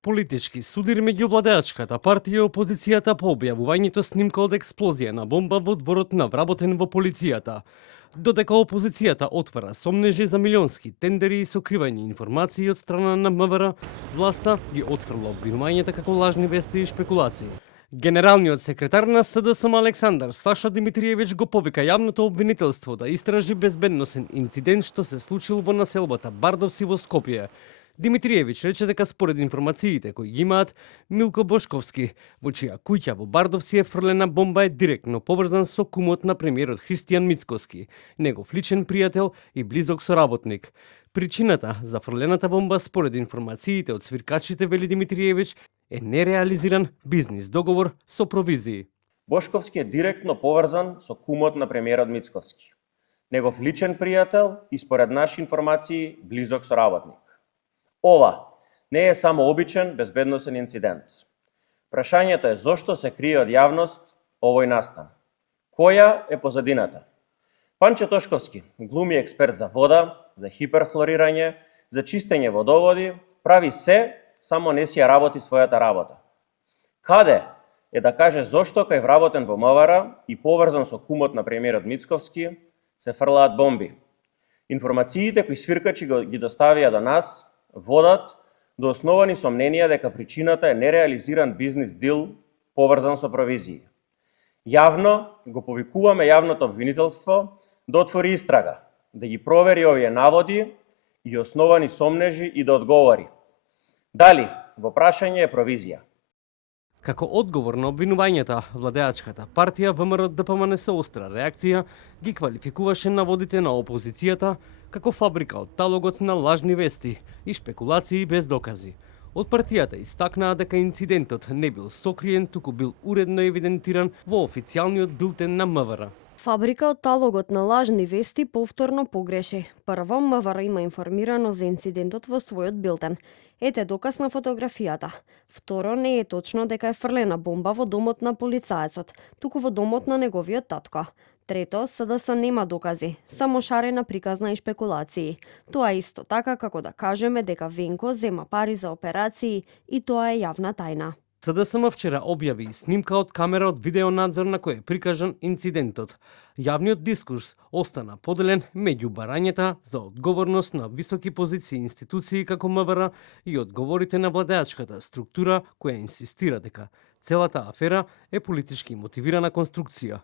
Политички судир меѓу владеачката партија и опозицијата по објавувањето снимка од експлозија на бомба во дворот на вработен во полицијата. Додека опозицијата отвара сомнежи за милионски тендери и сокривање информации од страна на МВР, власта ги отфрла обвинувањата како лажни вести и шпекулации. Генералниот секретар на СДСМ Александар Саша Димитриевиќ го повика јавното обвинителство да истражи безбедносен инцидент што се случил во населбата Бардовци во Скопје. Димитриевиќ рече дека според информациите кои ги имаат, Милко Бошковски, во чија куќа во Бардовци е фрлена бомба, е директно поврзан со кумот на премиерот Христијан Мицкоски, негов личен пријател и близок соработник. Причината за фрлената бомба според информациите од свиркачите, вели Димитриевиќ, е нереализиран бизнис договор со провизии. Бошковски е директно поврзан со кумот на премиерот Мицковски, негов личен пријател и според наши информации близок соработник. Ова не е само обичен безбедносен инцидент. Прашањето е зошто се крие од јавност овој настан. Која е позадината? Панчо Тошковски глуми експерт за вода, за хиперхлорирање, за чистење водоводи, прави се, само не си ја работи својата работа. Каде е да каже зошто кај вработен во МВР и поврзан со кумот на премиерот Мицковски се фрлаат бомби? Информациите кои свиркачи ги доставија до нас водат до основани сомненија дека причината е нереализиран бизнис дил поврзан со провизии. Јавно го повикуваме јавното обвинителство да отвори истрага, да ги провери овие наводи и основани сомнежи и да одговори. Дали во прашање е провизија? Како одговор на обвинувањата, владеачката партија ВМРО ДПМН со остра реакција ги квалификуваше наводите на опозицијата како фабрика од талогот на лажни вести и шпекулации без докази. Од партијата истакнаа дека инцидентот не бил сокриен, туку бил уредно евидентиран во официјалниот билтен на МВР. Фабрика од талогот на лажни вести повторно погреши. Прво, МВР има информирано за инцидентот во својот билтен. Ете доказ на фотографијата. Второ, не е точно дека е фрлена бомба во домот на полицаецот, туку во домот на неговиот татко. Трето, СДС нема докази, само шарена приказна и шпекулации. Тоа е исто така како да кажеме дека Венко зема пари за операции и тоа е јавна тајна. СДСМ вчера објави и снимка од камера од видеонадзор на кој е прикажан инцидентот. Јавниот дискурс остана поделен меѓу барањата за одговорност на високи позиции и институции како МВР и одговорите на владеачката структура која инсистира дека целата афера е политички мотивирана конструкција.